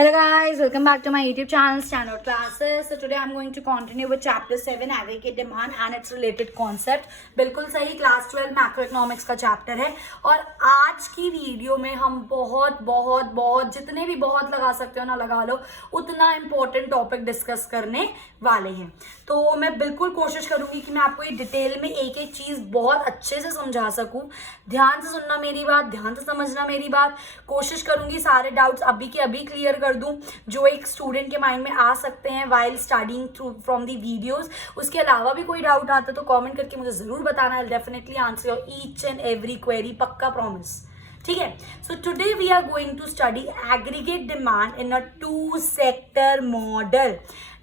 Hello guys, welcome back to my YouTube channel Standard Classes. So today I'm going to continue with chapter 7 aggregate demand and its related concept. बिल्कुल सही class 12 macroeconomics का chapter है और आज की video में हम बहुत जितने भी बहुत लगा सकते हो ना लगा लो उतना इम्पोर्टेंट टॉपिक डिस्कस करने वाले हैं। तो मैं बिल्कुल कोशिश करूंगी कि मैं आपको ये डिटेल में एक एक चीज बहुत अच्छे से समझा सकूं। ध्यान से सुनना मेरी बात, ध्यान से समझना मेरी बात। कोशिश करूंगी सारे डाउट्स अभी के अभी क्लियर कर दूं जो एक स्टूडेंट के माइंड में आ सकते हैं while studying through from the videos. उसके अलावा भी कोई डाउट आता तो कमेंट करके मुझे जरूर बताना। I definitely answer your each and every query, पक्का प्रॉमिस। ठीक है। So today we are going to study aggregate demand in a two sector model.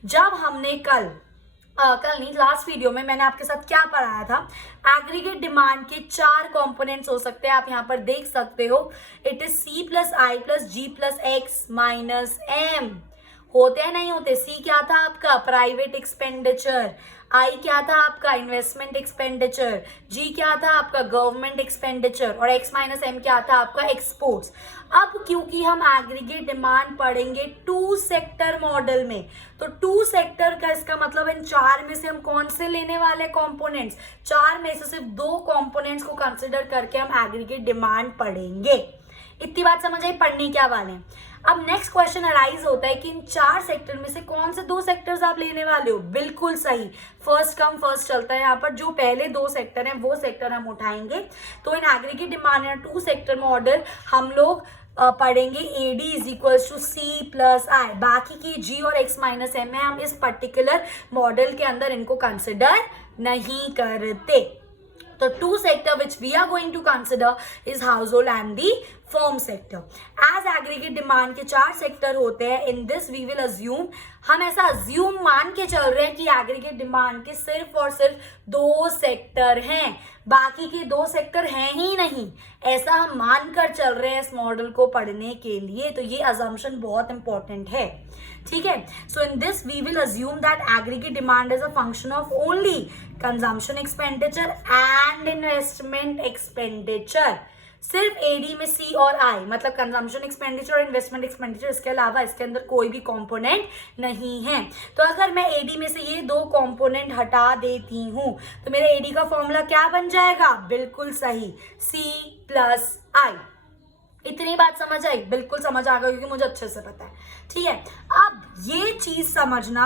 जब हमने कल नहीं लास्ट वीडियो में मैंने आपके साथ क्या पढ़ाया था, एग्रीगेट डिमांड के 4 कंपोनेंट्स हो सकते हैं। आप यहाँ पर देख सकते हो, it is C plus I plus G plus X minus M। होते हैं नहीं होते? C क्या था आपका? Private expenditure. I क्या था आपका? Investment expenditure. G क्या था आपका? Government expenditure. और X माइनस M क्या था आपका? एक्सपोर्ट्स। अब क्योंकि हम एग्रीगेट डिमांड पढ़ेंगे 2 सेक्टर मॉडल में, तो 2 सेक्टर का इसका मतलब इन 4 में से हम कौन से लेने वाले कंपोनेंट्स? 4 में से सिर्फ 2 कंपोनेंट्स को कंसिडर करके हम एग्रीगेट डिमांड पढ़ेंगे। इतनी बात समझ आई? पढ़ने क्या वाले हैं। अब नेक्स्ट क्वेश्चन अराइज होता है कि इन 4 सेक्टर में से कौन से 2 सेक्टर्स आप लेने वाले हो? बिल्कुल सही, फर्स्ट कम फर्स्ट चलता है यहाँ पर। जो पहले 2 सेक्टर हैं वो सेक्टर हम उठाएंगे। तो in aggregate demand 2 sector model हम लोग पढ़ेंगे AD is equal to C plus I। बाकी की G और X माइनस M है, हम इस पर्टिकुलर मॉडल के अंदर इनको कंसिडर नहीं करते। तो 2 sector which we are going to consider is household and the firm sector. As aggregate demand के 4 सेक्टर होते हैं, in this we will assume, हम ऐसा assume मान के चल रहे हैं कि aggregate demand के सिर्फ और सिर्फ 2 सेक्टर हैं, बाकी के 2 सेक्टर हैं ही नहीं। ऐसा हम मानकर चल रहे हैं इस मॉडल को पढ़ने के लिए, तो ये assumption बहुत इंपॉर्टेंट है। ठीक है। So in this we will assume that aggregate demand is a function of only consumption expenditure and investment expenditure. सिर्फ AD में C और I मतलब कंजम्पशन एक्सपेंडिचर और इन्वेस्टमेंट एक्सपेंडिचर, इसके अलावा इसके अंदर कोई भी कंपोनेंट नहीं है। तो अगर मैं AD में से ये 2 कंपोनेंट हटा देती हूं तो मेरे AD का फॉर्मूला क्या बन जाएगा? बिल्कुल सही, C प्लस I। इतनी बात समझ आई? बिल्कुल समझ आ गई क्योंकि मुझे अच्छे से पता है। ठीक है। अब ये चीज समझना,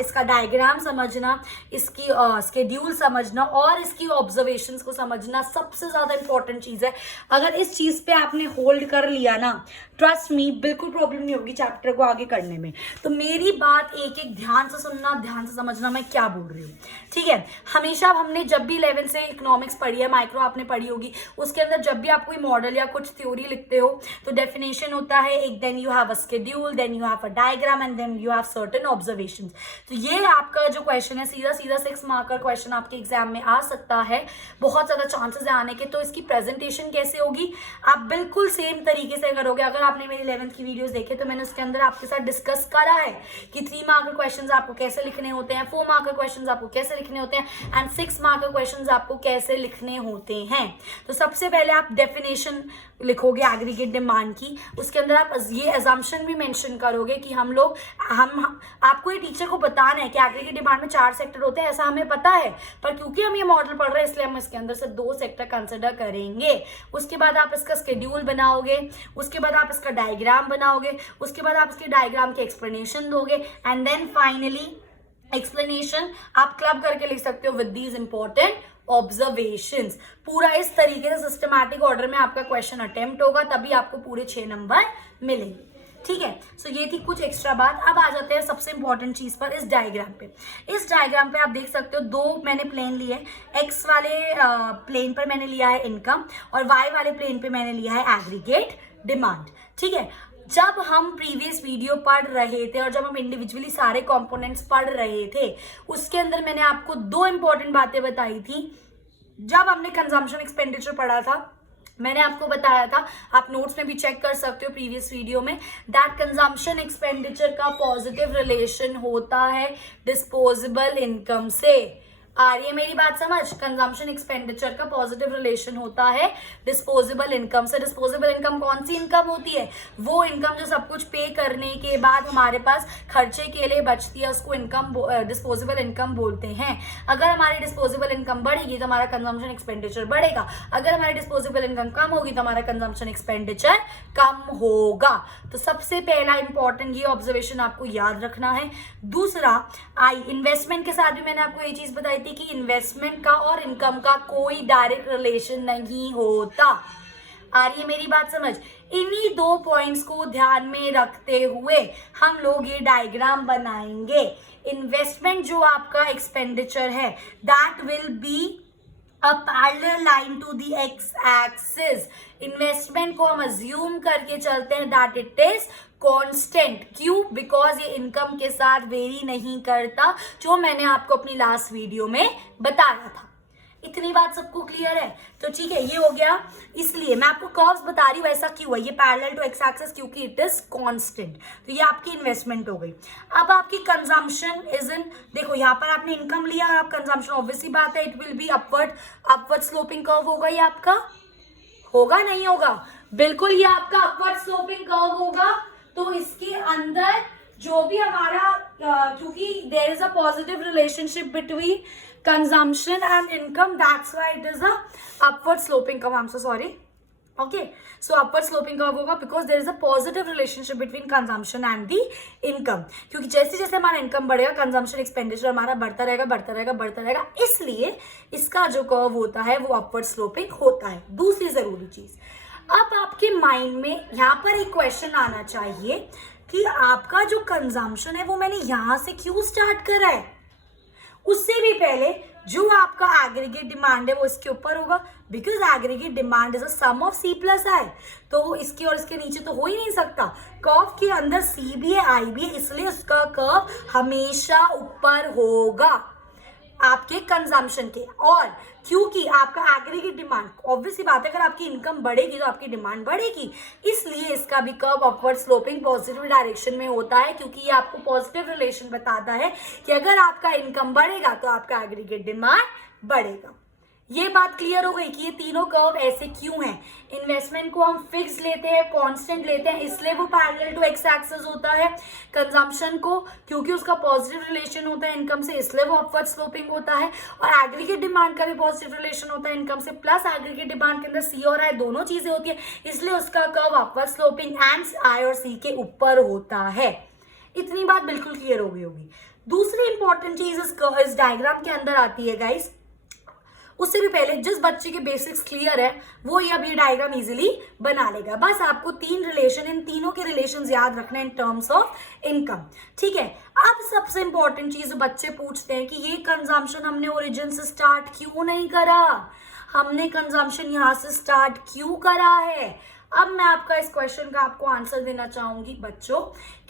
इसका डायग्राम समझना, इसकी स्केड्यूल समझना और इसकी ऑब्जर्वेशंस को समझना सबसे ज्यादा इंपॉर्टेंट चीज है। अगर इस चीज पे आपने होल्ड कर लिया ना, ट्रस्ट मी, बिल्कुल प्रॉब्लम नहीं होगी चैप्टर को आगे करने में। तो मेरी बात एक एक ध्यान से सुनना, ध्यान से समझना मैं क्या बोल रही हूँ। ठीक है। हमेशा हमने जब भी 11 से इकोनॉमिक्स पढ़ी है, माइक्रो आपने पढ़ी होगी, उसके अंदर जब भी आप कोई मॉडल या कुछ थ्योरी लिखते हो तो डेफिनेशन होता है एक, then you have a schedule, then you have a diagram and then you have certain observations. तो ये आपका जो क्वेश्चन है सीधा 6 मार्क का क्वेश्चन आपके एग्जाम में आ सकता है, बहुत ज्यादा चांसेस है आने के। तो इसकी प्रेजेंटेशन कैसे होगी? आप बिल्कुल सेम तरीके से करोगे। अगर आपने मेरी 11th की वीडियोस देखे तो मैंने उसके अंदर आपके साथ डिस्कस करा है कि 3 मार्क के क्वेश्चंस आपको कैसे लिखने होते हैं, 4 मार्क के क्वेश्चंस आपको कैसे लिखने होते हैं एंड 6 मार्क के क्वेश्चंस आपको कैसे लिखने होते हैं। तो सबसे पहले आप डेफिनेशन लिखोगे एग्रीगेट डिमांड की, उसके अंदर आप ये अजम्पशन भी मेंशन करोगे कि हम आपको ये टीचर को बताना है कि एग्रीगेट डिमांड में 4 सेक्टर होते हैं, ऐसा हमें पता है, पर क्योंकि हम ये मॉडल पढ़ रहे हैं इसलिए हम इसके अंदर से 2 सेक्टर कंसिडर करेंगे। उसके बाद आप इसका शेड्यूल बनाओगे, उसके बाद आप इसका डायग्राम बनाओगे, उसके बाद आप इसके डायग्राम के एक्सप्लेनेशन दोगे एंड देन फाइनली एक्सप्लेनेशन आप क्लब करके लिख सकते हो विद दीज इंपॉर्टेंट ऑब्जर्वेशंस। पूरा इस तरीके से सिस्टमैटिक ऑर्डर में आपका क्वेश्चन अटेम्प्ट होगा, तभी आपको पूरे 6 नंबर मिलेंगे। ठीक है। सो ये थी कुछ एक्स्ट्रा बात। अब आ जाते हैं सबसे इंपॉर्टेंट चीज पर, इस डायग्राम पे। इस डायग्राम पे आप देख सकते हो 2 मैंने प्लेन लिए। एक्स वाले प्लेन पर मैंने लिया है इनकम और वाई वाले प्लेन पे मैंने लिया है एग्रीगेट डिमांड। ठीक है। जब हम प्रीवियस वीडियो पढ़ रहे थे और जब हम इंडिविजुअली सारे कंपोनेंट्स पढ़ रहे थे, उसके अंदर मैंने आपको 2 इंपॉर्टेंट बातें बताई थी। जब हमने कंजम्पशन एक्सपेंडिचर पढ़ा था, मैंने आपको बताया था, आप नोट्स में भी चेक कर सकते हो प्रीवियस वीडियो में, दैट कंजम्पशन एक्सपेंडिचर का पॉजिटिव रिलेशन होता है डिस्पोजेबल इनकम से। आ रही है मेरी बात समझ? कंजम्पशन एक्सपेंडिचर का पॉजिटिव रिलेशन होता है डिस्पोजेबल इनकम से। डिस्पोजेबल इनकम कौन सी इनकम होती है? वो इनकम जो सब कुछ पे करने के बाद हमारे पास खर्चे के लिए बचती है, उसको इनकम, डिस्पोजेबल इनकम बोलते हैं। अगर हमारी डिस्पोजेबल इनकम बढ़ेगी तो हमारा कंजम्पशन एक्सपेंडिचर बढ़ेगा, अगर हमारी डिस्पोजेबल इनकम कम होगी तो हमारा कंजम्पशन एक्सपेंडिचर कम होगा। तो सबसे पहला इंपॉर्टेंट ये ऑब्जर्वेशन आपको याद रखना है। दूसरा, इन्वेस्टमेंट के साथ भी मैंने आपको ये चीज बताई थी कि इन्वेस्टमेंट का और इनकम का कोई डायरेक्ट रिलेशन नहीं होता। आ रही है मेरी बात समझ? इन्हीं दो पॉइंट्स को ध्यान में रखते हुए हम लोग ये डायग्राम बनाएंगे। इन्वेस्टमेंट जो आपका एक्सपेंडिचर है, that will be a parallel line to the x axis. Investment को हम अज्यूम करके चलते हैं दैट इट इज कांस्टेंट। क्यों? बिकॉज ये इनकम के साथ वेरी नहीं करता, जो मैंने आपको अपनी लास्ट वीडियो में बताया था। इतनी बात सबको क्लियर है? तो ठीक है, ये हो गया। इसलिए मैं आपको कर्व्स बता रही हूँ, ऐसा क्यों है, ये पैरेलल टू एक्स एक्सिस क्योंकि इट इज कांस्टेंट। तो ये आपकी इन्वेस्टमेंट हो गई। अब आपकी कंजम्पशन इज इन, देखो यहाँ पर आपने इनकम लिया और आप कंजम्पशन, ऑब्वियसली बात है it will be upward sloping curve होगा। ये आपका होगा नहीं होगा? बिल्कुल, ये आपका अपवर्ड स्लोपिंग कर्व होगा। तो इसके अंदर जो भी हमारा, क्योंकि there is a positive relationship between consumption and income, that's why it is a upward sloping curve. I'm so sorry. Okay, so upward sloping curve होगा because there is a positive relationship between consumption and the income. क्योंकि जैसे जैसे हमारा income बढ़ेगा, consumption expenditure हमारा बढ़ता रहेगा, बढ़ता रहेगा, बढ़ता रहेगा, इसलिए इसका जो कर्व होता है वो अपवर्ड स्लोपिंग होता है। दूसरी जरूरी चीज, अब आपके माइंड में यहाँ पर एक क्वेश्चन आना चाहिए कि आपका जो कंजम्पशन है वो मैंने यहाँ से क्यों स्टार्ट करा है? उससे भी पहले जो आपका एग्रीगेट डिमांड है वो इसके ऊपर होगा, because aggregate demand is a sum of C plus I. तो इसके और इसके नीचे तो हो ही नहीं सकता। कर्व के अंदर सी भी है, आई भी है, इसलिए उसका कर्व हमेशा ऊपर होगा आपके कंजम्पशन के। और क्योंकि आपका एग्रीगेट डिमांड, ऑब्वियसली बात है, अगर आपकी इनकम बढ़ेगी तो आपकी डिमांड बढ़ेगी, इसलिए इसका भी curve upward sloping positive direction में होता है, क्योंकि ये आपको पॉजिटिव रिलेशन बताता है कि अगर आपका इनकम बढ़ेगा तो आपका एग्रीगेट डिमांड बढ़ेगा। ये बात क्लियर हो गई कि ये तीनों कर्व ऐसे क्यों हैं। इन्वेस्टमेंट को हम फिक्स लेते हैं, कांस्टेंट लेते हैं, इसलिए वो पैरेलल टू एक्स एक्सिस होता है। कंजम्पशन को क्योंकि उसका पॉजिटिव रिलेशन होता है इनकम से, इसलिए वो अपवर्ड स्लोपिंग होता है। और एग्रीगेट डिमांड का भी पॉजिटिव रिलेशन होता है इनकम से, प्लस एग्रीगेट डिमांड के अंदर सी और आई दोनों चीजें होती है, इसलिए उसका curve upward sloping and I और सी के ऊपर होता है। इतनी बात बिल्कुल क्लियर हो गई होगी। दूसरी इंपॉर्टेंट चीज इस डायग्राम के अंदर आती है गाइस। उससे भी पहले जिस बच्चे के बेसिक्स क्लियर है वो ये अब ये डायग्राम इजीली बना लेगा। बस आपको तीन रिलेशन, इन तीनों के रिलेशंस याद रखना इन टर्म्स ऑफ इनकम। ठीक है, अब सबसे इंपॉर्टेंट चीज बच्चे पूछते हैं कि ये कंजम्पशन हमने ओरिजिन से स्टार्ट क्यों नहीं करा, हमने कंजम्पशन यहां से स्टार्ट क्यों करा है। अब मैं आपका इस क्वेश्चन का आपको आंसर देना चाहूंगी बच्चों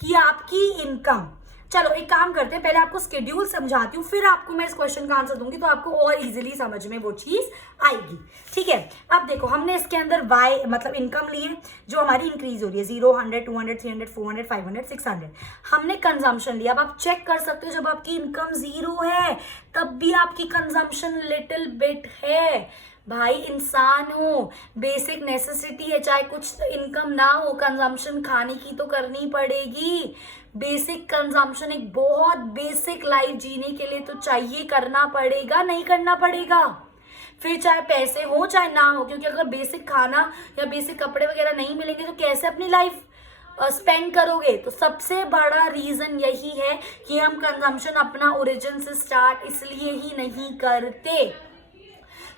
कि आपकी इनकम, चलो एक काम करते हैं, पहले आपको स्केड्यूल समझाती हूँ, फिर आपको मैं इस क्वेश्चन का आंसर दूंगी, तो आपको और इजीली समझ में वो चीज आएगी। ठीक है, अब देखो हमने इसके अंदर वाई मतलब इनकम ली है जो हमारी इंक्रीज हो रही है, 0, 100, 200, 300, 400, 500, 600। हमने कंजम्पशन लिया। अब आप चेक कर सकते हो, जब आपकी इनकम 0 है तब भी आपकी कंजम्पशन लिटिल बिट है। भाई इंसान हो, बेसिक नेसेसिटी है, चाहे कुछ इनकम ना हो, कंजम्पशन खाने की तो करनी पड़ेगी। बेसिक कंजम्पशन एक बहुत बेसिक लाइफ जीने के लिए तो चाहिए, करना पड़ेगा, नहीं करना पड़ेगा। फिर चाहे पैसे हो चाहे ना हो, क्योंकि अगर बेसिक खाना या बेसिक कपड़े वगैरह नहीं मिलेंगे तो कैसे अपनी लाइफ स्पेंड करोगे। तो सबसे बड़ा रीजन यही है कि हम कंजम्पशन अपना ओरिजिन से स्टार्ट इसलिए ही नहीं करते,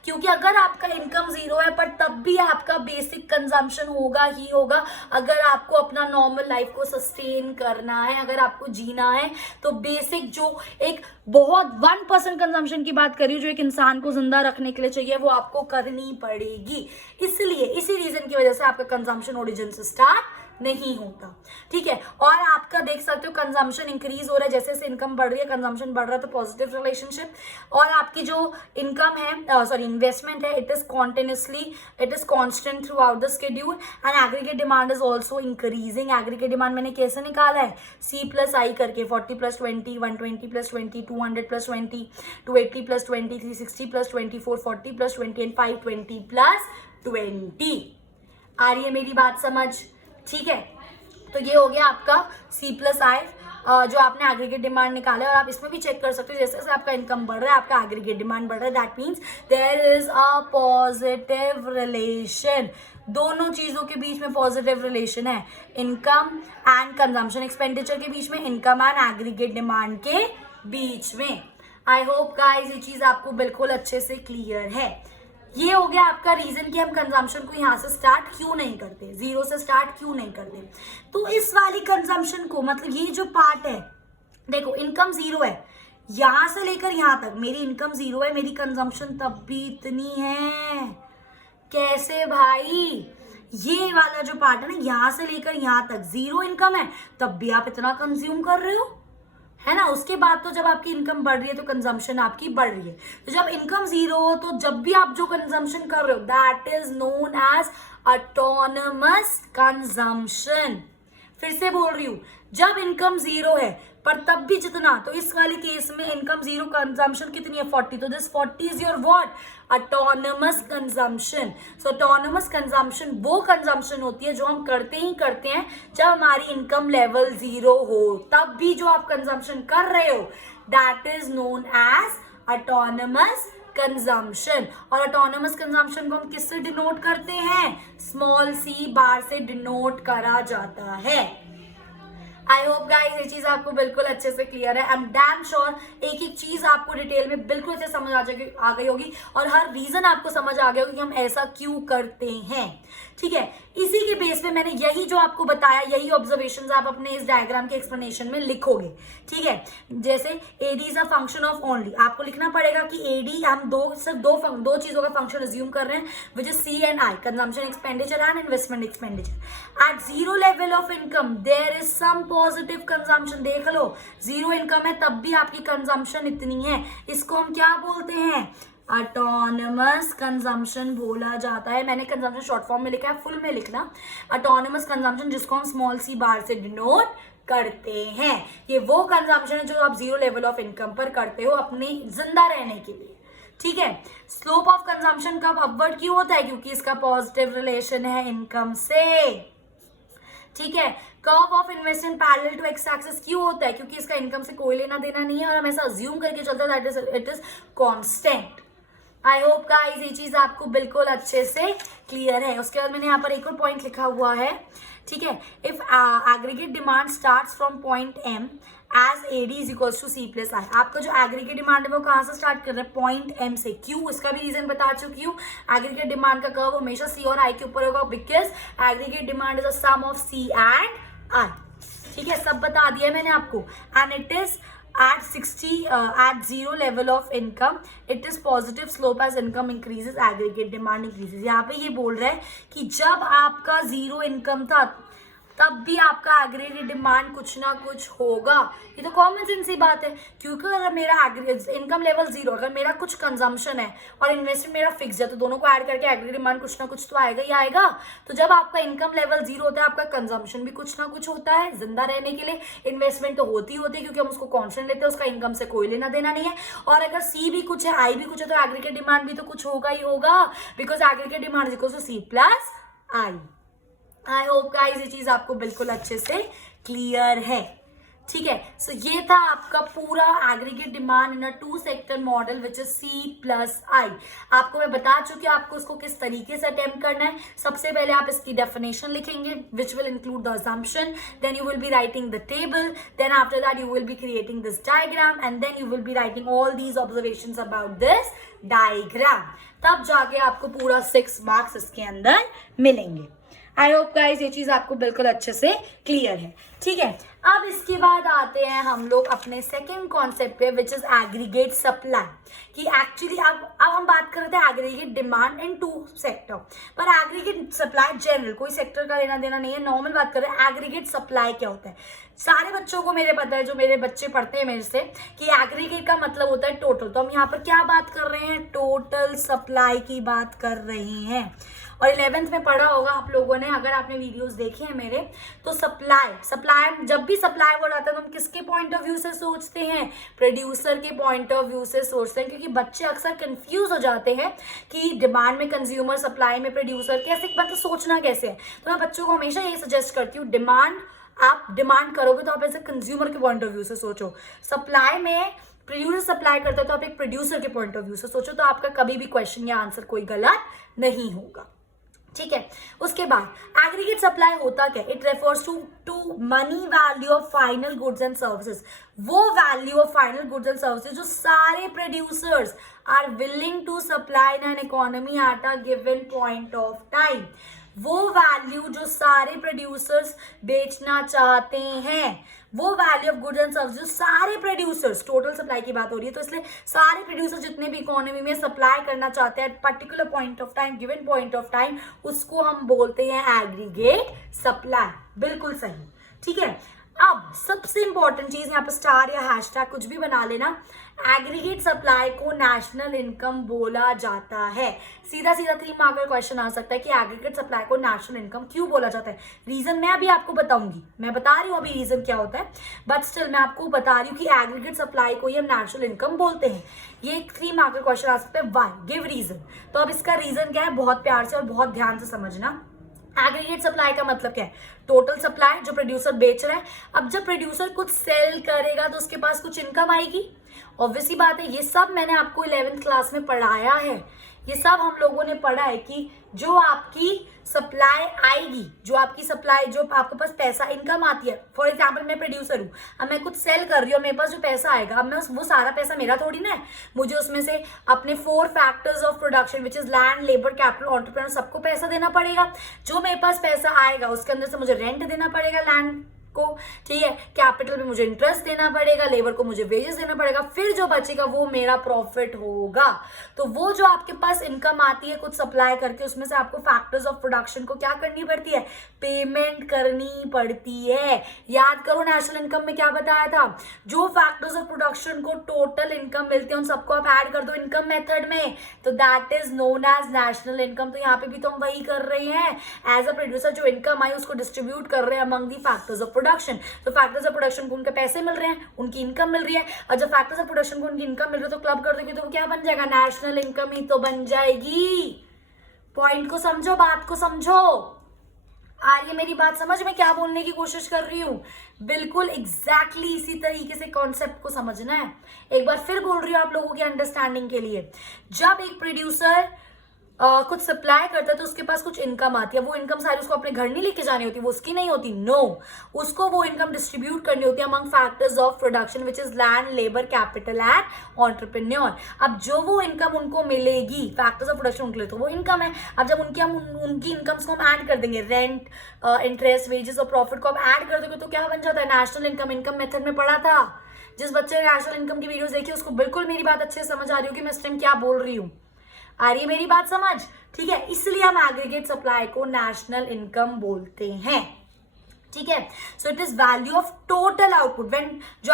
क्योंकि अगर आपका इनकम 0 है पर तब भी आपका बेसिक कंजम्पशन होगा ही होगा। अगर आपको अपना नॉर्मल लाइफ को सस्टेन करना है, अगर आपको जीना है, तो बेसिक जो एक बहुत 1% कंजम्पशन की बात करी, जो एक इंसान को जिंदा रखने के लिए चाहिए, वो आपको करनी पड़ेगी। इसलिए इसी रीजन की वजह से आपका कंजम्पशन ओरिजिन से स्टार्ट नहीं होता। ठीक है, और आपका देख सकते हो कंजम्पशन इंक्रीज हो रहा है, जैसे जैसे इनकम बढ़ रही है कंजम्पशन बढ़ रहा है, तो पॉजिटिव रिलेशनशिप। और आपकी जो इनकम है, सॉरी इन्वेस्टमेंट है, it is continuously, it is constant through out the schedule and aggregate demand is also increasing. Aggregate demand मैंने कैसे निकाला है, C + I करके, 40 + 20, 120 + 20, 200 + 20, 280 + 20, 360 + 20, 440 + 20 एंड 520 + 20। आ रही है मेरी बात समझ? ठीक है, तो ये हो गया आपका C+I जो आपने एग्रीगेट डिमांड निकाला है, और आप इसमें भी चेक कर सकते हो जैसे जैसे आपका इनकम बढ़ रहा है आपका एग्रीगेट डिमांड बढ़ रहा है। That means there is a positive relation, दोनों चीजों के बीच में पॉजिटिव रिलेशन है, इनकम एंड कंजम्पशन एक्सपेंडिचर के बीच में, इनकम एंड एग्रीगेट डिमांड के बीच में। आई होप गाइस ये चीज आपको बिल्कुल अच्छे से क्लियर है। ये हो गया आपका रीजन कि हम कंजम्पशन को यहाँ से स्टार्ट क्यों नहीं करते, 0 से स्टार्ट क्यों नहीं करते। तो इस वाली कंजम्पशन को, मतलब ये जो पार्ट है, देखो इनकम 0 है, यहां से लेकर यहां तक मेरी इनकम 0 है, मेरी कंजम्पशन तब भी इतनी है। कैसे भाई, ये वाला जो पार्ट है ना, यहां से लेकर यहां तक 0 इनकम है, तब भी आप इतना कंज्यूम कर रहे हो, है ना। उसके बाद तो जब आपकी इनकम बढ़ रही है तो कंजम्पशन आपकी बढ़ रही है। तो जब इनकम 0 हो तो जब भी आप जो कंजम्पशन कर रहे हो that is known as autonomous consumption. फिर से बोल रही हूं, जब इनकम 0 है पर तब भी जितना, तो इस वाले केस में इनकम 0, कंजम्पशन कितनी है 40, तो this 40 is your what, autonomous consumption. So autonomous consumption वो कंजम्पशन होती है जो हम करते ही करते हैं जब हमारी इनकम लेवल 0 हो, तब भी जो आप कंजम्पशन कर रहे हो that is known as autonomous consumption. और ऑटोनमस कंजम्पशन को हम किससे डिनोट करते हैं, स्मॉल c बार से डिनोट करा जाता है। आई होप गाइस ये चीज आपको बिल्कुल अच्छे से क्लियर है। आई एम डैम श्योर एक एक चीज आपको डिटेल में बिल्कुल अच्छे समझ आ गई होगी, और हर रीजन आपको समझ आ गया होगा कि हम ऐसा क्यों करते हैं। ठीक है, इसी के बेस पे मैंने यही जो आपको बताया, यही ऑब्जर्वेशंस आप अपने इस डायग्राम के एक्सप्लेनेशन में लिखोगे। ठीक है, जैसे AD is a function of only, आपको लिखना पड़ेगा कि एडी हम सिर्फ दो चीजों का फंक्शन अज्यूम कर रहे हैं, which is C and I, consumption expenditure and investment expenditure. At 0 level of income there is some positive consumption. देख लो 0 इनकम है तब भी आपकी कंजम्पशन इतनी है, इसको हम क्या बोलते हैं, ऑटोनमस कंजम्पशन बोला जाता है। मैंने कंजम्पशन शॉर्ट फॉर्म में लिखा है, फुल में लिखना ऑटोनमस कंजम्पशन, जिसको हम स्मॉल c बार से डिनोट करते हैं। ये वो कंजम्पशन है जो आप 0 लेवल ऑफ इनकम पर करते हो अपने जिंदा रहने के लिए। ठीक है, स्लोप ऑफ कंजम्पशन कब अपवर्ड क्यों होता है, क्योंकि इसका पॉजिटिव रिलेशन है इनकम से। ठीक है, curve of investment parallel to x axis क्यों होता है, क्योंकि इसका इनकम से कोई लेना देना नहीं है, और हम ऐसा अज्यूम करके चलते हैं that it is constant. I hope guys ये चीज आपको बिल्कुल अच्छे से क्लियर है। उसके बाद मैंने यहाँ पर एक और पॉइंट लिखा हुआ है। ठीक है, if aggregate demand starts from point M as AD is equals to C+I। आपका जो एग्रीगेट डिमांड है वो कहाँ से स्टार्ट कर रहे हैं, पॉइंट M से। क्यों, इसका भी रीजन बता चुकी हूँ। एग्रीगेट डिमांड का कर्व हमेशा C और I के ऊपर होगा, because aggregate demand is a sum of C and I। ठीक है, सब बता दिया मैंने आपको। And it is at 60 at 0 level of income it is positive slope as income increases aggregate demand increases। यहाँ पे ये बोल रहा है कि जब आपका 0 इनकम था तब भी आपका एग्रीगेट डिमांड कुछ ना कुछ होगा। ये तो कॉमन सेंस ही बात है, क्योंकि अगर मेरा इनकम लेवल 0, अगर मेरा कुछ कंजम्पशन है और इन्वेस्टमेंट मेरा फिक्स है, तो दोनों को ऐड करके एग्रीगेट डिमांड कुछ ना कुछ तो आएगा ही आएगा। तो जब आपका इनकम लेवल 0 होता है आपका कंजम्पशन भी कुछ ना कुछ होता है जिंदा रहने के लिए। इन्वेस्टमेंट तो होती है क्योंकि हम उसको कॉन्स्टेंट लेते हैं, उसका इनकम से कोई लेना देना नहीं है। और अगर C भी कुछ है, I भी कुछ है, तो एग्रीगेट डिमांड भी तो कुछ होगा ही होगा, because aggregate demand is equal to C+I। I hope guys ये चीज आपको बिल्कुल अच्छे से क्लियर है। ठीक है, सो ये था आपका पूरा aggregate demand in a 2 sector model which is C+I। आपको मैं बता चुकी हूँ आपको इसको किस तरीके से अटेम्प्ट करना है। सबसे पहले आप इसकी डेफिनेशन लिखेंगे which will include the assumption, then you will be writing the table, then after that you will be creating this diagram, and then you will be writing all these observations about this diagram. तब जाके आपको पूरा 6 marks इसके अंदर मिलेंगे। आई hope guys ये चीज आपको बिल्कुल अच्छे से क्लियर है। ठीक है, अब इसके बाद आते हैं हम लोग अपने सेकेंड कॉन्सेप्ट पे विच इज एग्रीगेट सप्लाई। कि एक्चुअली अब हम बात कर रहे थे एग्रीगेट डिमांड इन 2 सेक्टर, पर एग्रीगेट सप्लाई जनरल, कोई सेक्टर का लेना देना नहीं है, नॉर्मल बात कर रहे हैं। एग्रीगेट सप्लाई क्या होता है, सारे बच्चों को मेरे पता है, जो मेरे बच्चे पढ़ते हैं मेरे से, कि एग्रीगेट का मतलब होता है टोटल। तो हम यहाँ पर क्या बात कर रहे हैं, टोटल सप्लाई की बात कर रहे हैं। और 11th में पढ़ा होगा आप लोगों ने, अगर आपने वीडियोस देखे हैं मेरे, तो सप्लाई जब भी सप्लाई वर्ड आता है तो हम किसके पॉइंट ऑफ व्यू से सोचते हैं, प्रोड्यूसर के पॉइंट ऑफ व्यू से सोचते हैं। क्योंकि बच्चे अक्सर कंफ्यूज हो जाते हैं कि डिमांड में कंज्यूमर, सप्लाई में प्रोड्यूसर, कैसे मतलब सोचना कैसे है। तो मैं बच्चों को हमेशा ये सजेस्ट करती हूँ, डिमांड आप डिमांड करोगे तो आप ऐसे कंज्यूमर के पॉइंट ऑफ व्यू से सोचो। सप्लाई में प्रोड्यूसर सप्लाई करता है तो आप एक प्रोड्यूसर के पॉइंट ऑफ व्यू से सोचो, तो आपका कभी भी क्वेश्चन या आंसर कोई गलत नहीं होगा। ठीक है, उसके बाद एग्रीगेट सप्लाई होता क्या? It refers to money value of final goods and services. वो value of final goods and services जो सारे producers are willing to supply in an economy at a given point of time. वो value जो सारे producers बेचना चाहते हैं, वो value of goods and services सारे प्रोड्यूसर्स, टोटल सप्लाई की बात हो रही है, तो इसलिए सारे प्रोड्यूसर्स जितने भी इकोनॉमी में सप्लाई करना चाहते हैं particular point of time, given point of time, उसको हम बोलते हैं एग्रीगेट सप्लाई। बिल्कुल सही। ठीक है, अब सबसे इंपॉर्टेंट चीज, यहाँ पे स्टार या हैशटैग कुछ भी बना लेना, एग्रीगेट सप्लाई को नेशनल इनकम बोला जाता है। सीधा सीधा 3 मार्क का क्वेश्चन आ सकता है कि एग्रीगेट सप्लाई को नेशनल इनकम क्यों बोला जाता है। रीजन मैं अभी आपको बताऊंगी, मैं बता रही हूँ अभी रीजन क्या होता है, बट स्टिल मैं आपको बता रही हूँ कि एग्रीगेट सप्लाई को ही हम नेशनल इनकम बोलते हैं। ये 3 मार्क का क्वेश्चन आ सकता है, व्हाई, गिव रीजन। तो अब इसका रीजन क्या है, बहुत प्यार से और बहुत ध्यान से समझना। एग्रीगेट सप्लाई का मतलब क्या है? टोटल सप्लाई जो प्रोड्यूसर बेच रहा है। अब जब प्रोड्यूसर कुछ सेल करेगा तो उसके पास कुछ इनकम आएगी, ऑब्वियसली बात है। ये सब मैंने आपको 11th क्लास में पढ़ाया है, ये सब हम लोगों ने पढ़ा है कि जो आपकी सप्लाई आएगी, जो आपकी सप्लाई, जो आपके पास पैसा इनकम आती है, फॉर एग्जाम्पल मैं प्रोड्यूसर हूँ, अब मैं कुछ सेल कर रही हूँ, मेरे पास जो पैसा आएगा, अब मैं वो सारा पैसा मेरा थोड़ी ना है, मुझे उसमें से अपने 4 factors of production which is land, labour, capital, entrepreneur, सबको पैसा देना पड़ेगा। जो मेरे पास पैसा आएगा उसके अंदर से मुझे रेंट देना पड़ेगा लैंड को, ठीक है, कैपिटल में मुझे इंटरेस्ट देना पड़ेगा, लेबर को मुझे वेजेस देना पड़ेगा, फिर जो बचेगा वो मेरा प्रॉफिट होगा। तो वो जो आपके पास इनकम आती है कुछ सप्लाई करके, उसमें से आपको फैक्टर्स ऑफ प्रोडक्शन को क्या करनी पड़ती है? पेमेंट करनी पड़ती है। याद करो नेशनल इनकम में क्या बताया था, जो फैक्टर्स ऑफ प्रोडक्शन को टोटल इनकम मिलती है उन सबको आप ऐड कर दो इनकम मेथड में, तो that is known as national income. तो यहाँ पे भी तो हम वही कर रहे हैं, एज अ प्रोड्यूसर जो इनकम आई उसको डिस्ट्रीब्यूट कर रहे हैं among the factors of production. तो फैक्टर्स ऑफ प्रोडक्शन को उनके पैसे मिल रहे हैं, उनकी इनकम मिल रही है, और जब फैक्टर्स ऑफ प्रोडक्शन को उनकी इनकम मिल रही है तो क्लब कर दोगे तो वो क्या बन जाएगा? नेशनल इनकम ही तो बन जाएगी। पॉइंट को समझो, बात को समझो। आ रही है मेरी बात समझ में क्या बोलने की कोशिश कर रही हूँ? बिल्कुल एग्जैक्टली इसी तरीके से कॉन्सेप्ट को समझना है। एक बार फिर बोल रही हूँ आप लोगों की अंडरस्टैंडिंग के लिए, जब एक प्रोड्यूसर कुछ सप्लाई करता है तो उसके पास कुछ इनकम आती है, वो इनकम सारी उसको अपने घर नहीं लेके जानी होती, वो उसकी नहीं होती, नो, उसको वो इनकम डिस्ट्रीब्यूट करनी होती है among factors of production which is land, labour, capital and entrepreneur. अब जो वो इनकम उनको मिलेगी फैक्टर्स ऑफ प्रोडक्शन उनके लिए, तो वो इनकम है। अब जब उनकी इनकम्स को हम ऐड कर देंगे, रेंट, इंटरेस्ट, वेजेस और प्रॉफिट को आप ऐड कर दोगे तो क्या बन जाता है? National income. इनकम मेथड में पढ़ा था, जिस बच्चे ने नेशनल इनकम की वीडियोस देखी उसको बिल्कुल मेरी बात अच्छे से समझ आ रही हो कि मैं इस टाइम क्या बोल रही हूँ। आ रही है मेरी बात समझ? ठीक है, इसलिए हम एग्रीगेट सप्लाई को नेशनल इनकम बोलते हैं। ठीक है, so it is value of total output, when जो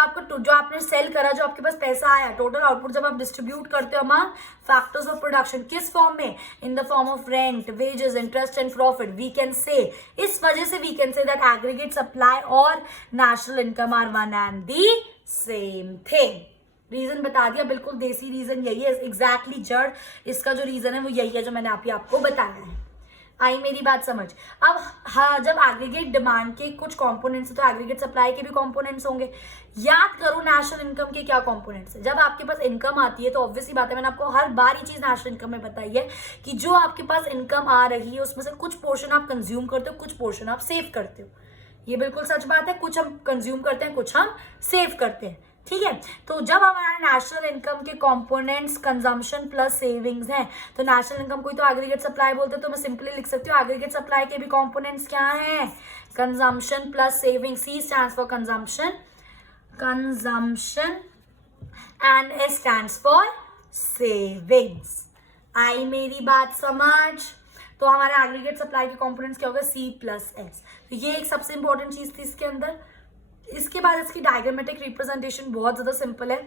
आपने सेल करा, जो आपके पास पैसा आया, टोटल आउटपुट जब आप डिस्ट्रीब्यूट करते हो अमंग फैक्टर्स ऑफ प्रोडक्शन, किस फॉर्म में? In the form of rent, wages, interest and profit. We can say, इस वजह से we can say that aggregate supply और national income are one and the same thing. Reason बता दिया, बिल्कुल देसी रीजन यही है, एग्जैक्टली जड़ इसका जो रीजन है वो यही है जो मैंने आपको बताया है। आई मेरी बात समझ? अब हाँ, जब एग्रीगेट डिमांड के कुछ कंपोनेंट्स है तो एग्रीगेट सप्लाई के भी कंपोनेंट्स होंगे। याद करो नेशनल इनकम के क्या कंपोनेंट्स है। जब आपके पास इनकम आती है तो ऑब्वियसली बात है, मैंने आपको हर बार ये चीज नेशनल इनकम में बताई है कि जो आपके पास इनकम आ रही है उसमें से कुछ पोर्शन आप कंज्यूम करते हो, कुछ पोर्शन आप सेव करते हो। ये बिल्कुल सच बात है, कुछ हम कंज्यूम करते हैं, कुछ हम सेव करते हैं। ठीक है, तो जब हमारा नेशनल इनकम के कंपोनेंट्स कंजम्पशन प्लस सेविंग्स हैं तो नेशनल इनकम को ही तो एग्रीगेट सप्लाई बोलते हैं। तो मैं सिंपली लिख सकती हूँ एग्रीगेट सप्लाई के भी कंपोनेंट्स क्या हैं? Consumption plus saving. C stands for consumption, and S stands for savings. आई मेरी बात समझ? तो हमारा एग्रीगेट सप्लाई के कंपोनेंट्स क्या होगा? C plus S. तो ये एक सबसे इंपॉर्टेंट चीज थी इसके अंदर। इसके बाद इसकी डायग्रामेटिक रिप्रेजेंटेशन बहुत ज्यादा सिंपल है।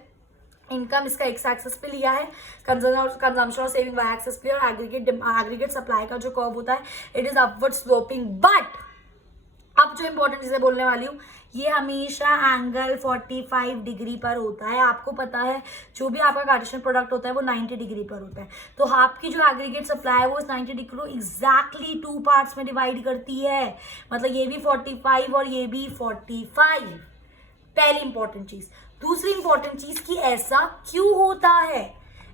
इनकम इसका एक्स एक्सिस पे लिया है, कंजम्पशन और सेविंग वाई एक्सिस पे, और एग्रीगेट सप्लाई का जो कर्व होता है it is upward sloping. But अब जो इंपॉर्टेंट चीजें बोलने वाली हूँ, ये हमेशा एंगल 45 डिग्री पर होता है। आपको पता है जो भी आपका कार्टेशियन प्रोडक्ट होता है वो 90 डिग्री पर होता है। तो आपकी जो एग्रीगेट सप्लाई है वो इस 90 डिग्री को एग्जैक्टली 2 पार्ट्स में डिवाइड करती है। मतलब ये भी 45 और ये भी 45। पहली इंपॉर्टेंट चीज। दूसरी इंपॉर्टेंट चीज कि ऐसा क्यों होता है,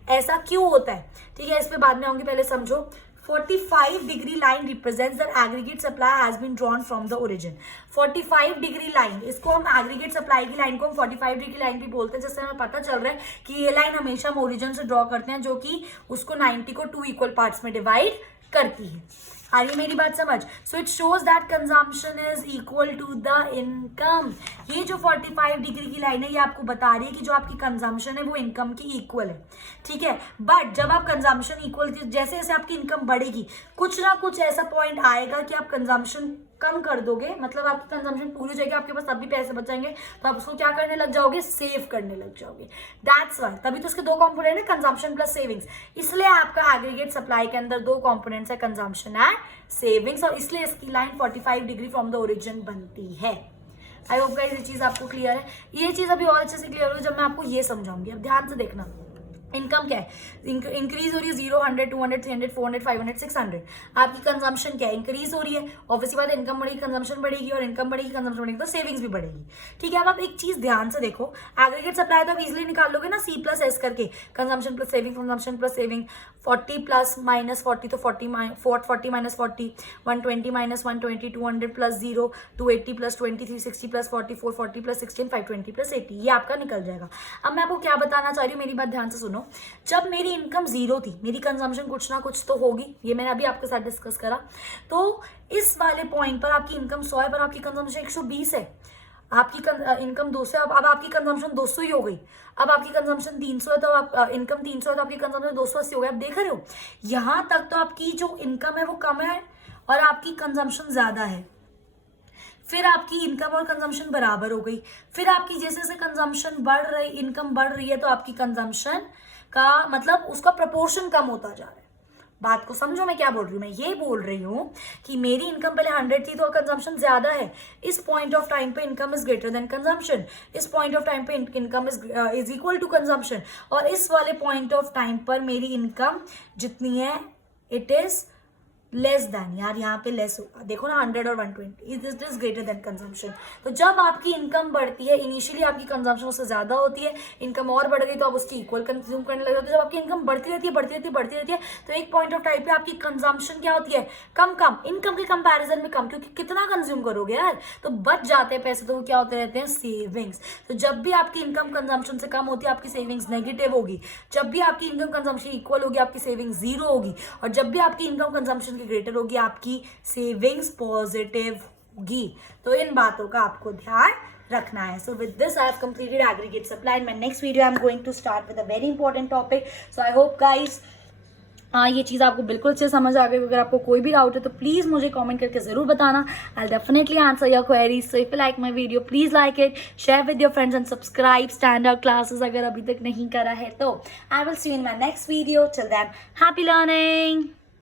ऐसा क्यों होता है, ठीक है, इस पे बाद में आऊंगी, पहले समझो। 45 degree line represents that aggregate supply has been drawn from the origin. 45 degree line, इसको हम aggregate supply की लाइन को हम 45 degree लाइन भी बोलते हैं, जिससे हमें पता चल रहा है कि ये लाइन हमेशा हम ओरिजिन से ड्रॉ करते हैं, जो कि उसको 90 को 2 इक्वल पार्ट्स में डिवाइड करती है। आ रही मेरी बात समझ? So it shows that consumption is equal to the income. ये जो 45 डिग्री की लाइन है ये आपको बता रही है कि जो आपकी कंजम्पशन है वो इनकम की इक्वल है, ठीक है। बट जब आप कंजम्पशन इक्वल, जैसे जैसे आपकी इनकम बढ़ेगी, कुछ ना कुछ ऐसा पॉइंट आएगा कि आप कंजम्पशन कम कर दोगे, मतलब आपकी कंजम्पशन पूरी हो जाएगी, आपके पास तब भी पैसे बचाएंगे, तो आप उसको क्या करने लग जाओगे, सेव करने लग जाओगे। दैट्स व्हाई, तभी तो उसके दो कंपोनेंट है, कंजम्पशन प्लस सेविंग्स। इसलिए आपका एग्रीगेट सप्लाई के अंदर दो कंपोनेंट्स है, कंजम्पशन एंड सेविंग्स, और इसलिए इसकी line 45 degree from the origin बनती है। आई होप गाइस ये चीज आपको क्लियर है। ये चीज अभी और अच्छे से क्लियर होगी जब मैं आपको ये समझाऊंगी। अब ध्यान से देखना, इनकम क्या है, इंक्रीज हो रही है 0, 100, 200, 300, 400, 500, 600। आपकी कंजम्पशन क्या है, इंक्रीज हो रही है। ऑब्वियसली बात है, इनकम बढ़ेगी कंजम्पशन बढ़ेगी, और इनकम बढ़ेगी कंजम्पशन बढ़ेगी तो सेविंग्स भी बढ़ेगी, ठीक है। अब आप एक चीज ध्यान से देखो, एग्रीगेट सप्लाई तो आप इजिली निकाल लोगे ना, C प्लस S करके, consumption plus saving, consumption plus saving, 40 plus minus 40 तो 40 minus 40, 120 minus 120, 200 plus 0, 280 plus 20, 360 plus 44, 40 plus 16, 520 plus 80, ये आपका निकल जाएगा। अब मैं आपको क्या बताना चाह रही हूँ, मेरी बात ध्यान से सुनो। जब मेरी इनकम 0 थी, मेरी कंजम्पशन कुछ ना कुछ तो होगी, ये मैंने अभी आपके साथ डिस्कस करा। तो इस वाले पॉइंट पर आपकी इनकम 100 है, पर आपकी कंजम्पशन 120 है। आपकी इनकम 200 है, अब आपकी कंजम्पशन 200 ही हो गई। अब आपकी कंजम्पशन 300 है, तो आप इनकम 300 है तो आपकी कंजम्पशन 280 हो गई। आप देख रहे हो, यहां तक तो आपकी जो इनकम है वो कम है और आपकी कंजम्पशन ज्यादा है। फिर आपकी इनकम और कंजम्पशन बराबर हो गई। फिर आपकी जैसे जैसे कंजम्पशन बढ़ रही, इनकम बढ़ रही है, तो आपकी कंजम्पशन का मतलब उसका प्रपोर्शन कम होता जा रहा है। बात को समझो मैं क्या बोल रही हूँ। मैं ये बोल रही हूँ कि मेरी इनकम पहले 100 थी तो कंजम्पशन ज्यादा है। इस पॉइंट ऑफ टाइम पे income is greater than consumption, इस पॉइंट ऑफ टाइम पे income is equal to consumption, और इस वाले पॉइंट ऑफ टाइम पर मेरी इनकम जितनी है इट इज लेस देन, यार यहाँ पे लेस होगा, देखो ना 100 और 120, it is greater than consumption. तो जब आपकी इनकम बढ़ती है, इनिशियली आपकी कंजम्पशन उससे ज्यादा होती है, इनकम और बढ़ गई तो आप उसकी इक्वल कंज्यूम करने लग जाते हो। जब आपकी इनकम बढ़ती रहती है तो एक पॉइंट ऑफ टाइम पे आपकी कंजम्पशन क्या होती है, कम इनकम के कंपैरिजन में कम, क्योंकि कितना कंज्यूम करोगे यार, तो बच जाते हैं पैसे, तो वो क्या होते रहते हैं, सेविंग्स। तो जब भी आपकी इनकम कंजम्पशन से कम होती है आपकी सेविंग्स नेगेटिव होगी, जब भी आपकी इनकम कंजम्पशन इक्वल होगी आपकी सेविंग्स 0 होगी, और जब भी आपकी इनकम कंजम्पशन ग्रेटर होगी आपकी सेविंग्स पॉजिटिव होगी। तो इन बातों का आपको ध्यान रखना है। So with this I have completed aggregate supply. In my next video I am going to start with a very important topic. So I hope guys ये चीज़ आपको बिल्कुल अच्छे समझ आ गई। अगर आपको कोई भी डाउट है तो प्लीज़ मुझे कमेंट करके ज़रूर बताना। I'll definitely answer your queries. So if you like my video, please like it, share with your friends and subscribe standard classes अगर अभी तक नहीं करा है तो। I will see you in my next video. Till then, happy learning.